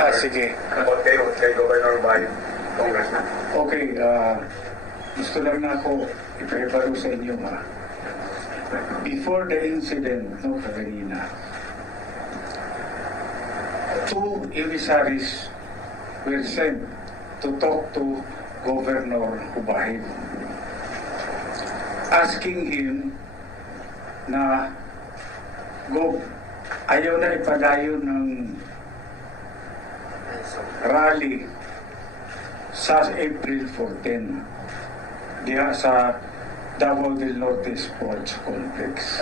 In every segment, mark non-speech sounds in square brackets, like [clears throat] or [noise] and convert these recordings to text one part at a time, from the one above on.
Ah, sige. About kay, kay Governor by Congressman. Okay, ah, gusto lang na ako ipahibalo sa inyo ha. Before the incident, no, kaganina, two emissaries were sent to talk to Governor Hubahib, asking him na Go, ayaw na ipadayo ng rally sa April 14 diya sa Davao del Norte Sports Complex.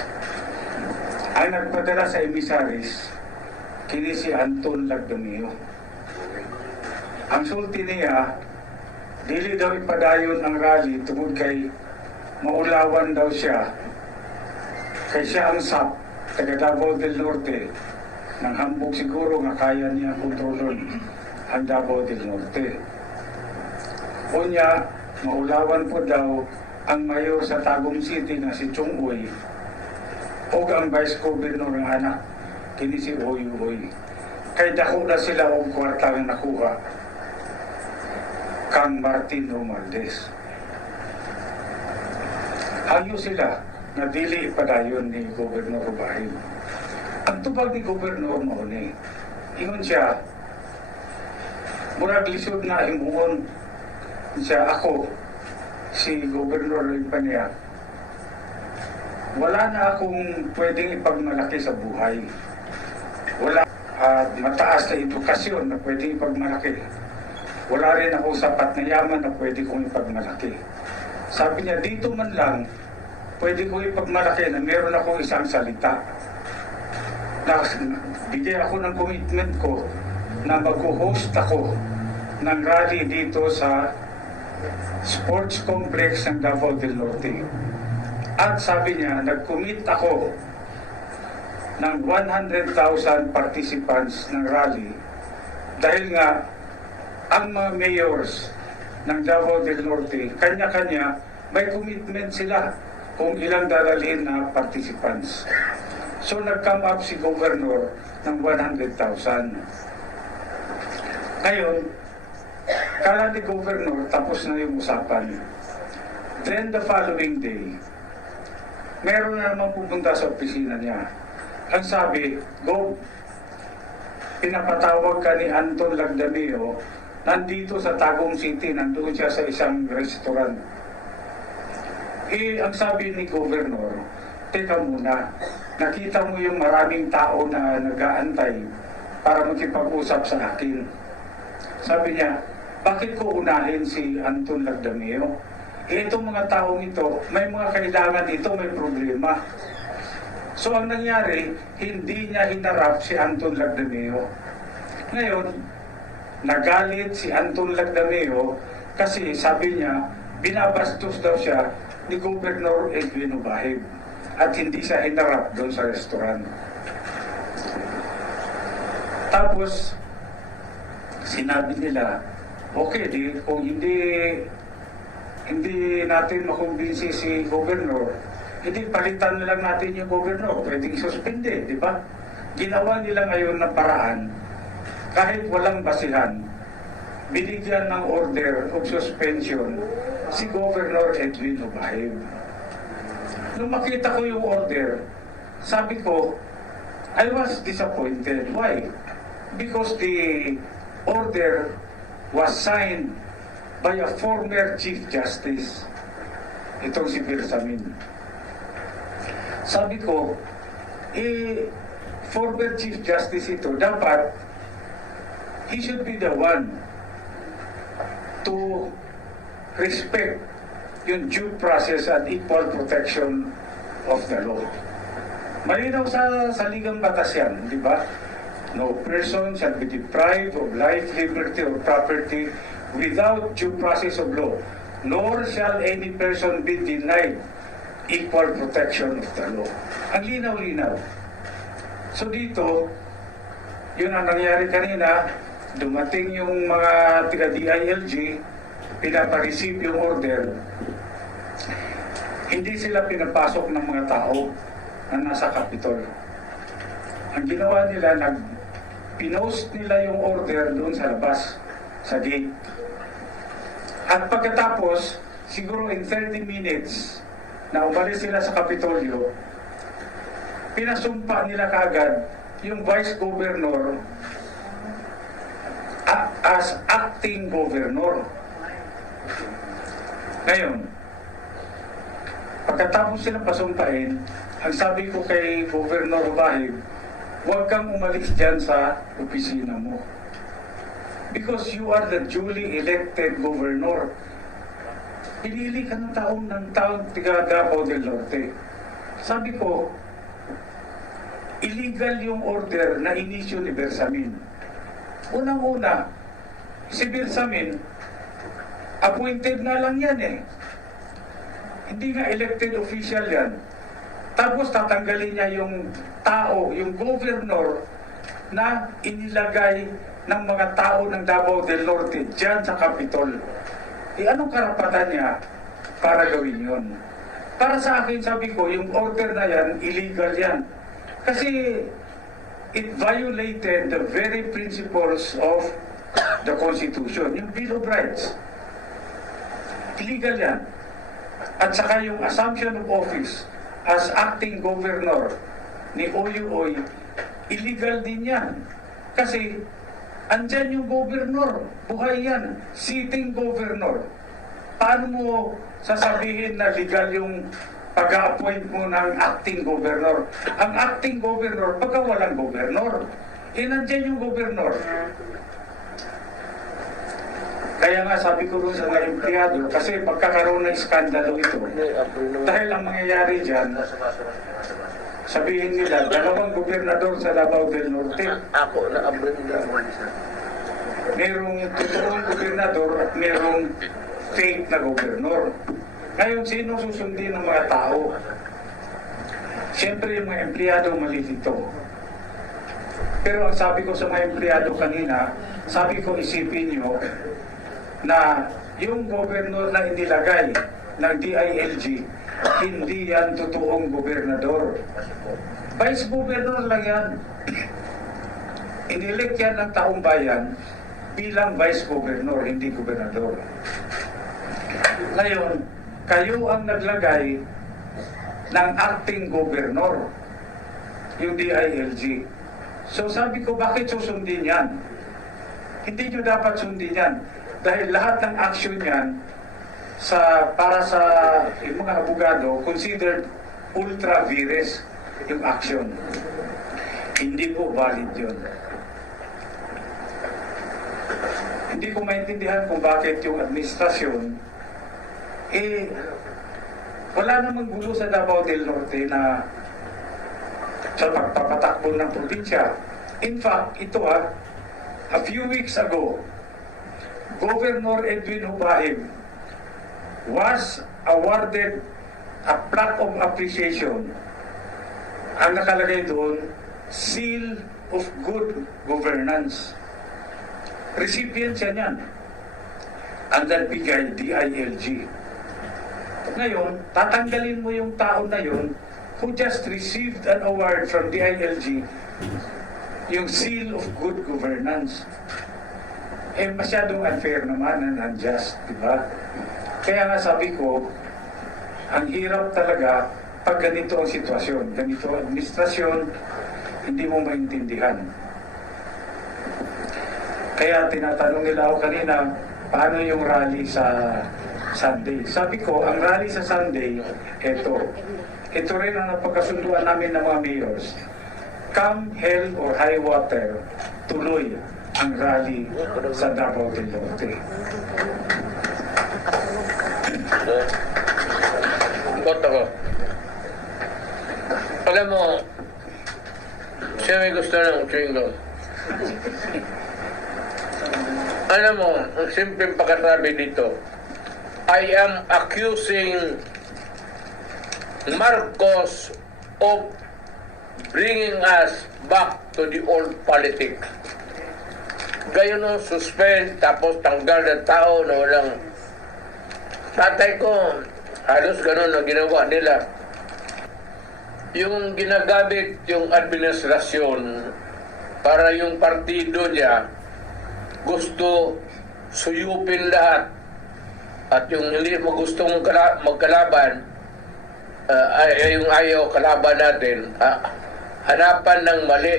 Ang nagpadala sa emisaris, kini si Anton Lagdamio. Ang sulti niya, dili daw ipadayon ang rally tungod kay maulawan daw siya kay siya ang SAP, taga Davao del Norte, nang hambog siguro nga kaya niya kontrolon ang Davao del Norte. Unya, maulawan po daw ang mayor sa Tagum City na si Chung Uy o ang vice governor ng anak, kini si Uy Uy. Kay dako na sila og kwarta nga nakuha kang Martin Romualdez. Hayo sila na dili ipadayon ni Gobernador Rubahim. Ang tubag ni Gobernador mo ni, ingon siya, murag lisod na imuon siya ako, si Gobernador Impania, wala na akong pwedeng ipagmalaki sa buhay. Wala at mataas na edukasyon na pwedeng ipagmalaki. Wala rin ako sapat na yaman na pwede kong ipagmalaki. Sabi niya, dito man lang, pwede kong ipagmalaki na meron akong isang salita. Na, bigay ako ng commitment ko na mag-host ako ng rally dito sa sports complex ng Davao del Norte. At sabi niya, nag-commit ako ng 100,000 participants ng rally dahil nga ang mga mayors ng Davao del Norte, kanya-kanya, may commitment sila kung ilang dadalhin na participants. So nag-come up si Governor ng 100,000. Ngayon, kala ni Governor, tapos na yung usapan. Then the following day, meron na naman pupunta sa opisina niya. Ang sabi, Go, pinapatawag ka ni Anton Lagdamio, nandito sa Tagum City, nandoon siya sa isang restaurant. Eh, ang sabi ni Governor, teka muna, nakita mo yung maraming tao na nag-aantay para makipag-usap sa akin. Sabi niya, bakit ko unahin si Anton Lagdamio? Eh, itong mga taong ito, may mga kailangan dito, may problema. So ang nangyari, hindi niya hinarap si Anton Lagdamio. Ngayon, nagalit si Anton Lagdamio kasi sabi niya, binabastos daw siya ni Governor Edwin Ubahib at hindi siya hinarap doon sa restaurant. Tapos, sinabi nila, okay, di, kung hindi hindi natin makumbinsi si governor, hindi palitan na lang natin yung governor, pwedeng suspende, di ba? Ginawa nila ngayon na paraan, kahit walang basihan, binigyan ng order of suspension si Governor Edwin Ubahib. Nung makita ko yung order, sabi ko, I was disappointed. Why? Because the order was signed by a former Chief Justice. Itong si Birsamin. Sabi ko, eh, former Chief Justice ito, dapat he should be the one to respect yung due process and equal protection of the law. Malinaw sa saligang batas yan, di ba? No person shall be deprived of life, liberty, or property without due process of law, nor shall any person be denied equal protection of the law. Ang linaw-linaw. So dito, yun ang nangyari kanina, dumating yung mga tiga-DILG, pinapareceive yung order, hindi sila pinapasok ng mga tao na nasa Capitol. Ang ginawa nila, nag, pinost nila yung order doon sa labas, sa gate. At pagkatapos, siguro in 30 minutes, na umalis sila sa Kapitolyo, pinasumpa nila kagad yung Vice Governor as acting governor. Ngayon, pagkatapos silang pasumpain, ang sabi ko kay Governor Bahig, huwag kang umalis dyan sa opisina mo. Because you are the duly elected governor. Pinili ka ng taong ng taong tiga Davao del Norte. Sabi ko, illegal yung order na inisyo ni Bersamin. Unang-una, si Bersamin, appointed na lang yan eh. Hindi nga elected official yan. Tapos tatanggalin niya yung tao, yung governor na inilagay ng mga tao ng Davao del Norte dyan sa Capitol. Eh anong karapatan niya para gawin yun? Para sa akin, sabi ko, yung order na yan, illegal yan. Kasi it violated the very principles of the Constitution, yung Bill of Rights. Illegal yan. At saka yung assumption of office as acting governor ni Oyuoy, illegal din yan. Kasi andyan yung governor, buhay yan, sitting governor. Paano mo sasabihin na legal yung pag-appoint mo ng acting governor? Ang acting governor, pagka walang governor, eh nandyan yung governor. Kaya nga sabi ko doon sa mga empleyado, kasi pagkakaroon ng skandalo ito, dahil ang mangyayari dyan, sabihin nila, dalawang gobernador sa Davao del Norte, Ako na. merong totoong gobernador at merong fake na gobernador. Ngayon, sino susundin ng mga tao? Siyempre, yung mga empleyado malilito. Pero ang sabi ko sa mga empleyado kanina, sabi ko isipin nyo na yung gobernador na inilagay ng DILG, hindi yan totoong gobernador. Vice Governor lang yan. [clears throat] Inilik yan ng taong bayan bilang Vice Governor, hindi Gobernador. Ngayon, kayo ang naglagay ng acting governor, yung DILG. So sabi ko, bakit susundin yan? Hindi nyo dapat sundin yan. Dahil lahat ng action yan, sa, para sa yung mga abogado, considered ultra vires yung action. Hindi po valid yun. Hindi ko maintindihan kung bakit yung administrasyon eh wala namang gulo sa Davao del Norte na sa pagpapatakbo ng probinsya. In fact, ito ah, a few weeks ago, Governor Edwin Hubahib was awarded a plaque of appreciation. Ang nakalagay doon, Seal of Good Governance. Recipient siya niyan. Ang nagbigay DILG. Ngayon, tatanggalin mo yung tao na yun who just received an award from DILG, yung Seal of Good Governance. Eh, masyadong unfair naman and unjust, di ba? Kaya nga sabi ko, ang hirap talaga pag ganito ang sitwasyon, ganito ang administrasyon, hindi mo maintindihan. Kaya tinatanong nila ako kanina, paano yung rally sa Sunday? Sabi ko, ang rally sa Sunday, eto. Ito rin ang napagkasunduan namin ng mga mayors. Come hell or high water, tuloy ang rally sa Davao del Norte. Bot ako. Alam mo, siya may gusto ng chewing. Alam mo, ang simpleng pagkasabi dito, I am accusing Marcos of bringing us back to the old politics. Gayon no, suspend, tapos tanggal ng tao na walang Tatay ko, halos ganun ang ginawa nila. Yung ginagamit yung administrasyon para yung partido niya gusto suyupin lahat at yung hindi mo gustong magkala- magkalaban ah, ay, yung ayaw kalaban natin ah, hanapan ng mali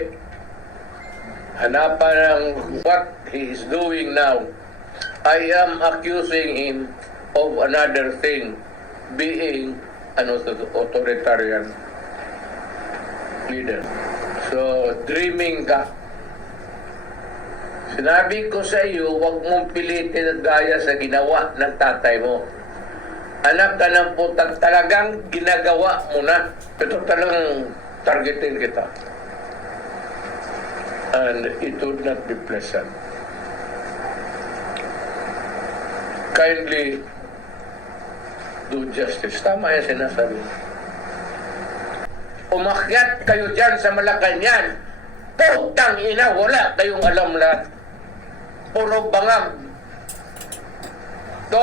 hanapan ng what he is doing now I am accusing him of another thing being an authoritarian leader so dreaming ka Sinabi ko sa iyo, huwag mong pilitin at gaya sa ginawa ng tatay mo. Anak ka ng putang talagang ginagawa mo na. Ito talagang targetin kita. And it would not be pleasant. Kindly do justice. Tama yung sinasabi. Umakyat kayo dyan sa Malacanang. Putang ina, wala kayong alam lahat. Puro bangag. To,